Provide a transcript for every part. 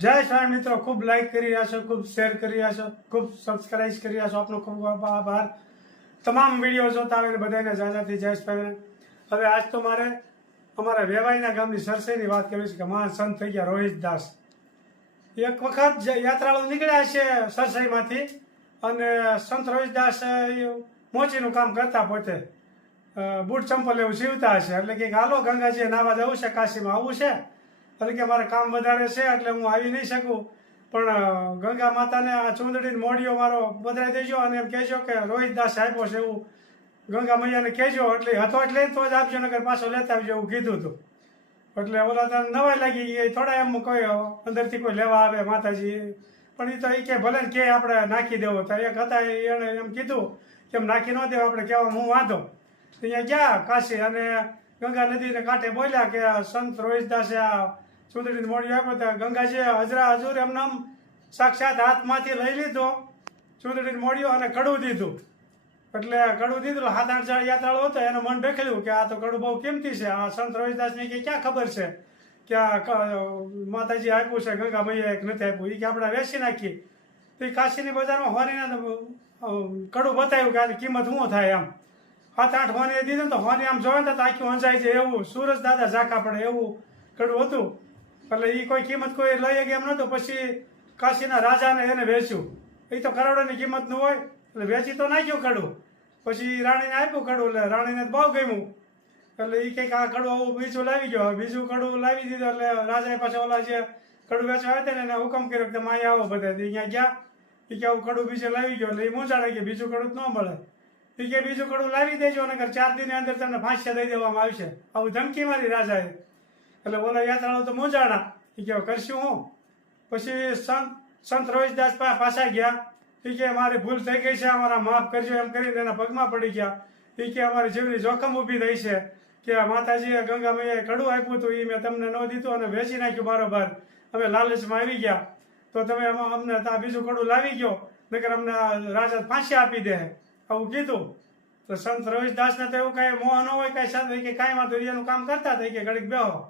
જય સ્વામી મિત્રો, ખૂબ લાઈક કરી રહ્યા છો, ખૂબ શેર કરી રહ્યા છો, ખૂબ સબસ્ક્રાઇબ કરી રહ્યા છો. આપનો ખૂબ આભાર. તમામ વિડીયો જોતા આવે બધાને જાજાથી જય સ્વામી. હવે આજ તો મારે અમારા વેવાઈના ગામની સરસઈની વાત કરવી છે કે મહાન સંત થઈ ગયા રોહિતદાસ. એક વખત યાત્રાળુ નીકળ્યા છે સરસઈમાંથી અને સંત રોહિતદાસ મોચીનું કામ કરતા પોતે બૂટ ચંપલ એવું સીવતા હશે. એટલે કે હાલો ગંગાજીએ નાવા જવું છે, કાશીમાં આવવું છે, એટલે કે મારે કામ વધારે છે એટલે હું આવી નહીં શકું, પણ ગંગા માતાને આ ચૂંદડીનો મોઢિયો મારો બદલાઈ દેજો અને એમ કહેજો કે રોહિતદાસ આપ્યો છે એવું ગંગા મૈયાને કહેજો. એટલે હતો એટલે તો જ આપજો, નગર પાછો લેતા આવજો એવું કીધું હતું. એટલે ઓલા તને નવાઈ લાગી એ થોડા એમ કોઈ અંદરથી કોઈ લેવા આવે માતાજી, પણ એ તો એ કે ભલે ને કે આપણે નાખી દેવો. તો એક હતા એણે એમ કીધું કે એમ નાખી ન દેવો, આપણે કહેવા હું વાંધો. અહીંયા ગયા કાશી અને ગંગા નદીને કાંઠે બોલ્યા કે સંત રોહિતદાસે આ ચૂંદડીનો મોઢિયો આપ્યો. તો ગંગાજીએ હજરા હજુર એમને આમ સાક્ષાત હાથમાંથી લઈ લીધો ચૂંદડીનો મોઢિયો અને કડવું દીધું. એટલે કડવું દીધું, 7-8 જણ યાત્રાળુ હતો એનું મન ઢેખલ્યું કે આ તો કડવું બહુ કિંમતી છે, આ સંત રોહિતદાસને કે ક્યાં ખબર છે કે આ માતાજી આપ્યું છે ગંગા મૈયા એક નથી આપ્યું, એ કે આપણે વેચી નાખીએ. તો એ કાશીની બજારમાં હોનીને કડવું બતાવ્યું કે આની કિંમત શું થાય. આમ 7-8 હોનીએ દીધું તો હોની આમ જોવે તો આખી વંચાઈ છે એવું સુરજ દાદા ઝાંકા પડે એવું કડવું હતું. એટલે એ કોઈ કિંમત કોઈ લઈ ગયા એમ નહોતું. પછી કાશીના રાજાને એને વેચ્યું. એ તો કરોડોની કિંમતનું હોય એટલે વેચી તો નાખ્યું કડવું. પછી રાણીને આપ્યું કડવું, એટલે રાણીને બહુ ગમ્યું. એટલે એ કંઈક આ કડવું આવું બીજું લાવી ગયો. બીજું કડવું લાવી દીધું એટલે રાજાએ પાછા ઓલા જે કડવું વેચવા આવ્યા હતા ને એને હુકમ કર્યો કે તમે અહીંયા આવો બધા. અહીંયા ગયા એ કે આવું કડવું બીજું લાવી ગયો. એટલે એ મૂંઝાડે કે બીજું કડવું ન મળે. એ કે બીજું કડવું લાવી દેજો અને 4 દિનની અંદર તમને ફાંસી દઈ દેવામાં આવશે, આવું ધમકી મારી રાજાએ. એટલે ઓલા યાત્રાળુ તો મૂંઝાણા, એ કે કરશું હું. પછી સંત રોહિતદાસ પાછા ગયા. એ કે મારી ભૂલ થઈ ગઈ છે, અમારા માફ કરજો એમ કરીને એના પગમાં પડી ગયા. એ કે અમારી જીવની જોખમ ઊભી થઈ છે કે માતાજીએ ગંગા મૈયાએ કડવું આપ્યું હતું એ મેં તમને ન દીધું અને વેચી નાખ્યું બારોબાર. અમે લાલચમાં આવી ગયા તો તમે અમને આ બીજું કડવું લાવી ગયો, નકર અમને રાજા ફાંસી આપી દે આવું કીધું. તો સંત રોહિતદાસને તો એવું કાંઈ મોહ ન હોય, કાંઈ સાથે કે કાંઈ વાંધો એનું કામ કરતા હતા કે ઘડીક બેહો.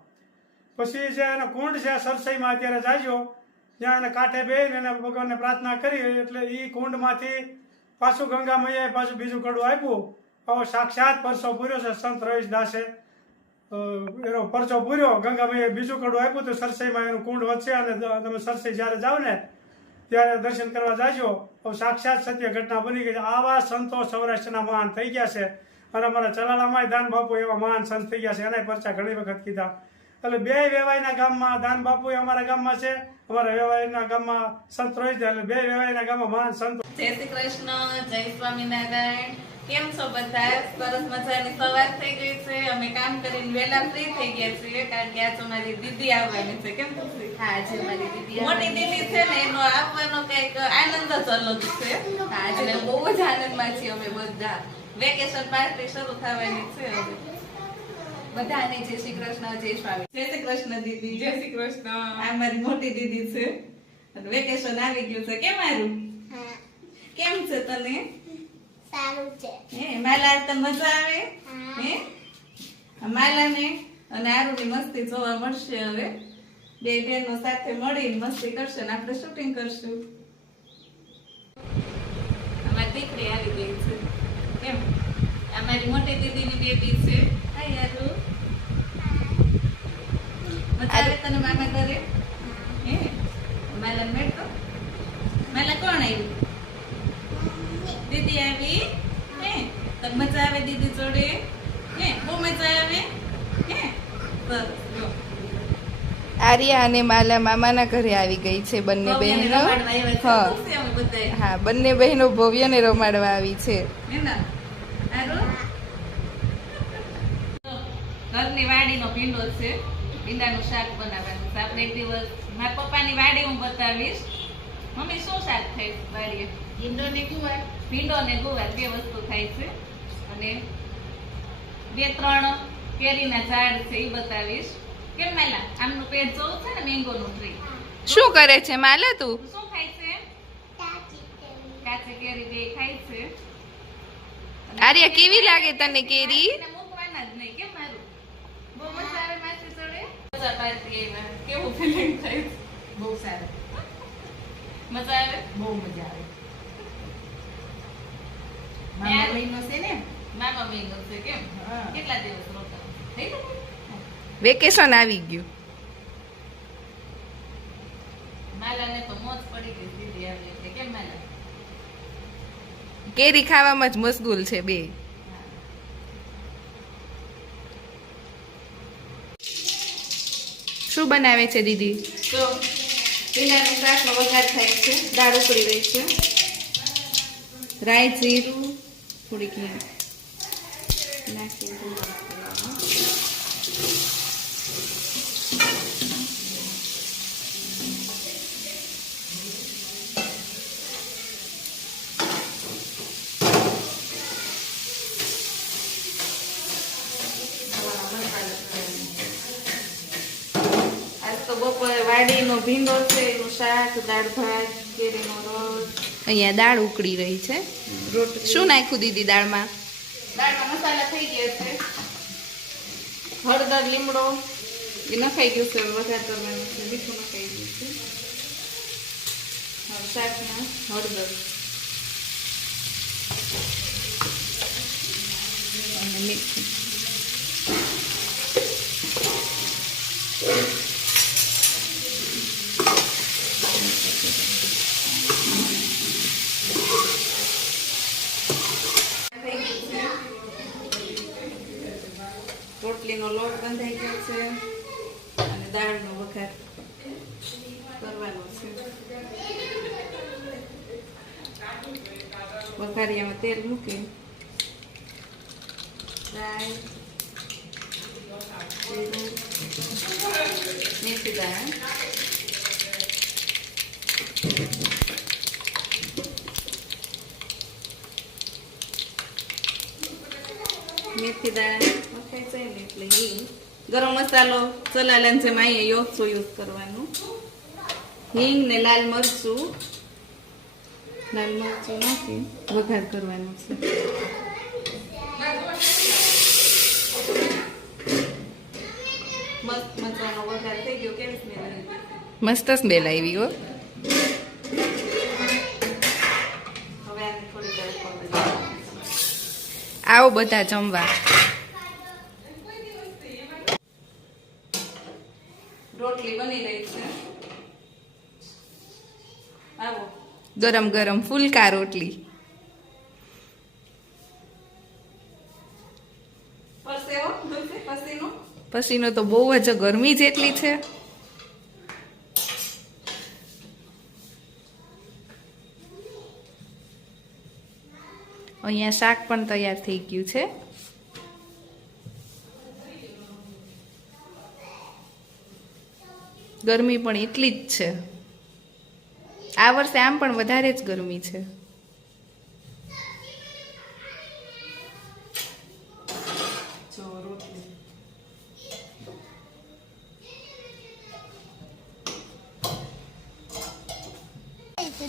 પછી જે એનો કુંડ છે સરસઈમાં અત્યારે જાજો, ત્યાં એને કાંઠે બેહીને એને ભગવાનને પ્રાર્થના કરી એટલે એ કુંડમાંથી પાછું ગંગા મૈયાએ પાછું બીજું કડવું આપ્યું. આવો સાક્ષાત પરસો પૂર્યો છે સંત રોહિતદાસે. એનો પરચો પૂર્યો, ગંગા મૈયાએ બીજું કડવું આપ્યું તો સરસઈમાં એનું કુંડ વધશે અને તમે સરસઈ જ્યારે જાઓ ને ત્યારે દર્શન કરવા જાજો. સાક્ષાત સત્ય ઘટના બની ગઈ છે. આવા સંતો સૌરાષ્ટ્રના મહાન થઈ ગયા છે અને અમારા ચલાલામાં દાન બાપુ એવા મહાન સંત થઈ ગયા છે. એના પરચા ઘણી વખત કીધા. એટલે બે વેવાઈના ગામમાં દાન બાપુ અમારા ગામમાં છે, અમારા વેવાઈના ગામમાં સંત રોહિત. એટલે બે વેવાઈના ગામમાં મહાન સંત. જય શ્રી કૃષ્ણ, જય સ્વામિનારાયણ. કેમ છો બધા? સરસ મજાની સવાર થઈ ગઈ છે. અમે કામ કરીને વેલા ફ્રી થઈ ગયા છીએ કારણ કે આજ અમારી દીદી આવવાની છે. કેમ ખુશી? હા, આજે મારી દીદી મોટી દીદી છે ને એનો આવવાનો કઈક આનંદ જ અલગ છે. આજે બહુ જ આનંદમાં છીએ અમે બધા. વેકેશન પાર્ટી શરૂ થવાની છે હવે. બધાને જય શ્રી કૃષ્ણ, જય સ્વામી. જય શ્રી કૃષ્ણ દીદી. જય શ્રી કૃષ્ણ. આ મારી મોટી દીદી છે અને વેકેશન આવી ગયું છે. કેમ આવ્યું? કેમ છે તને? સારું છે. હે માલા તને મજા આવે? હે માલાને અને આરુની મસ્તી જોવા મળશે હવે. બે બહેનો સાથે મળીને મસ્તી કરશે ને આપણે શૂટિંગ કરશું. અમારી દીકરી આવી ગઈ છે. કેમ? અમારી મોટી દીદીની બેબી છે. હાય આરુ. મજા આવે તને મામા ઘરે? હે માલા મેળતો? માલા કોણ આવ્યું? દીદી આવી? હે તને મજા આવે દીદી જોડે? હે બહુ મજા આવે? હે સરસ. જો આર્યા અને માલા મામાના ઘરે આવી ગઈ છે. બંને ભવ્યને બહેનો રમાડવા આવ્યા છે. હા ખુશ છે અમે બધાય. હા, બંને બહેનો ભવ્યને રમાડવા આવી છે. હે ના? આરુ? ઘરની વાડીનો ભીંડો છે. ભીંડાનું શાક બનાવવાનું છે. આપણે એક દિવસ મારા પપ્પાની વાડી હું બતાવીશ. મમ્મી શું શાક થાય વાડીએ? ભીંડો ને ગુવાર. ભીંડો ને ગુવાર બે વસ્તુ થાય છે અને 2-3 કેરીના ઝાડ છે એ બતાવીશ. કેમ માલા? આમનું પેટ જોવું છે ને મેંગોનું ટ્રી. શું કરે છે માલા તું? શું ખાય છે? કાચી કેરી બે ખાય છે. આર્યા, કેવી લાગે તને કેરી? મૂકવાના જ નહીં. કેમ મારું? બહુ મજા આવે માછી જોડે? મજા પાડતી એમાં. કેવું ફીલિંગ થાય? બહુ સારું. મજા આવે બહુ મજા આવે યાર. મામા મહિનો છે ને મામા મહિનો છે કેમ હા. કેટલા દિવસ રોકાવ થઈ ગયું? વેકેશન આવી ગયું. માલાને તો મોજ પડી ગઈ દીદી આવી એટલે કેમ માલા કેરી ખાવામાં જ મશગુલ છે બે. શું બનાવે છે દીદી? તો ભીંડાનું શાકનો વઘાર થાય છે દાળ ઉકળી રહી છે રાઈ જીરું થોડીક નાખી આજ તો બપોરે વાડીનો ભીંડો છે એનું શાક દાળ ભાત કેરીનો રસ અહીંયા દાળ ઉકળી રહી છે. રોટલી શું નાખ્યું દીદી દાળમાં? દાળમાં મસાલા થઈ ગયા છે હળદર લીમડો એ નખાઈ ગયું છે વઘાર કરવાનું છે મીઠું નખાઈ ગયું છે હવે શાકમાં હળદર અને મીઠું રોટલીનો લોટ બંધાઈ ગયો છે અને દાળનો વઘાર કરવાનો છે વઘારિયામાં તેલ મૂકી રાઈ જીરું, મેથી દાણા મેથી દાણા નખાઈ જાય ને એટલે હિંગ ગરમ મસાલો ચલાલાન જેમ અહીંયા યોગસો યુઝ કરવાનું હિંગ ને લાલ મરચું નાખી વઘાર કરવાનો છે મસ્ત મજાનો વઘાર થઈ ગયો કેવી સ્મેલ આવી મસ્ત સ્મેલ આવી હો. હવે આને થોડી વાર પકડી આવો બધા જમવા. રોટલી બની રહી છે આવો ગરમ ગરમ ફુલકા રોટલી. પરસેવો પસીનો પસીનો તો બહુ જ ગરમી જેટલી છે. અહીંયા શાક પણ તૈયાર થઈ ગયું છે. ગરમી પણ એટલી જ છે. આ વર્ષે આમ પણ વધારે જ ગરમી છે. જો રોટલી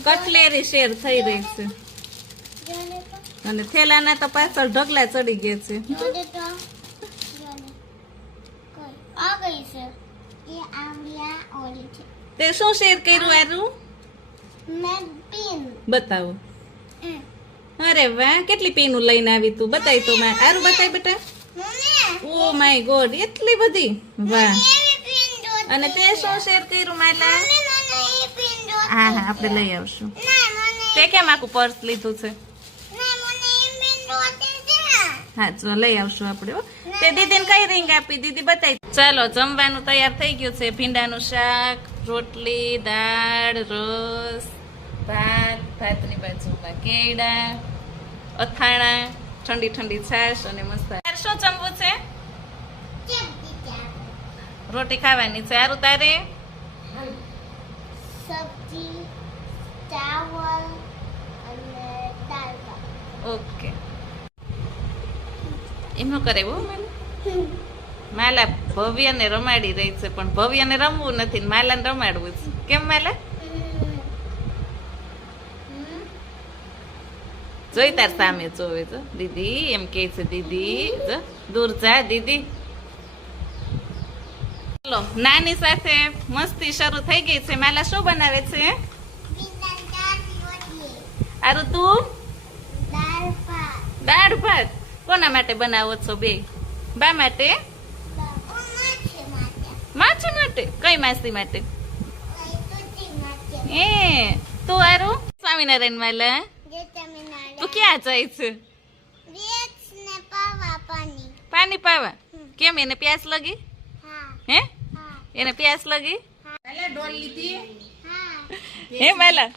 કટલેરી શેર થઈ રહી છે અને થેલાના તો પાછળ ઢગલા ચડી ગયા છે જોડે તો જોડે કોઈ આ ગઈ છે એ આવડિયા ઓલી છે તે શું શેર કર્યું આરું મેં પિન બતાવો અરે વાહ કેટલી પીનું લઈને આવી તું બતાવી તો મેં આરું બતાવી બેટા મમ્મી ઓ માય ગોડ એટલી બધી વાહ એવી પિન દો અને તે શું શેર કર્યું માલા મને એ પિન દો હા હા આપણે લઈ આવશું ના મને તે કેમ આખું પર્સ લીધું છે ના મને એ પિન દો છે હા ચલો લઈ આવશું આપણે હો. તે દીદીને કઈ રિંગ આપી દીદી બતાવી ચાલો જમવાનું તૈયાર થઈ ગયું છે ભીંડાનું શાક રોટલી દાળ રસ ભાત ભાતની બાજુમાં કેળા અથાણા ઠંડી ઠંડી છાશ અને મસાલા શું જમવું છે ચેક દીધા રોટી ખાવાની છે સારું તારે સબ્જી ચાવલ અને દાળ ભાત ઓકે એમ કરે હો માલા ભવ્યને રમાડી રહી છે પણ ભવ્યને રમવું નથી ને માલાને રમાડવું છે કેમ માલા જોઈ તાર સામે જોવે તો દીદી એમ કે છે દીદી જો દૂર જા દીદી ચલો નાની સાથે મસ્તી શરૂ થઈ ગઈ છે માલા શું બનાવે છે ભીંડાનું આરું તું દાળ ભાત દાળ ભાત કોના માટે બનાવો છો બે બા માટે માછલી માટે માછી માટે કઈ માસી માટે દૂધી માટે એ તું આરું સ્વામિનારાયણ વાલા જે તમે નાળા તું ક્યાં જાય છે વેક્સ ને પાવા પાણી પાણી પાવા કેમ એને પ્યાસ લાગી હા હે હા એને પ્યાસ લાગી હા હે માલા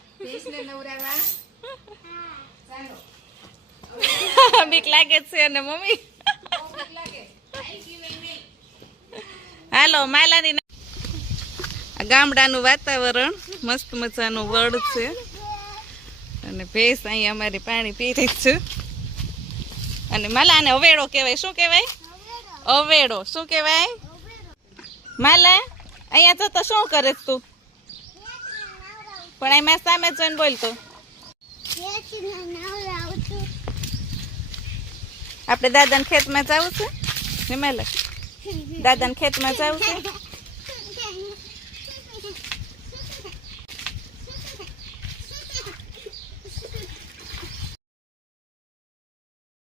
બીક લાગે છે અને મમ્મી હાલો માલાની આ ગામડાનું વાતાવરણ મસ્ત મજાનું વડ છે અને ભેંસ અહીંયા અમારી પાણી પી રહી છે અને માલા આને અવેડો કહેવાય શું કહેવાય અવેડો શું કહેવાય માલા અહીંયા જતો શું કરે છે તું પણ એમાં સામે જોઈને બોલતો આપણે દાદાના ખેતમાં જવું છે ને માલા દાદાના ખેતમાં જવું છે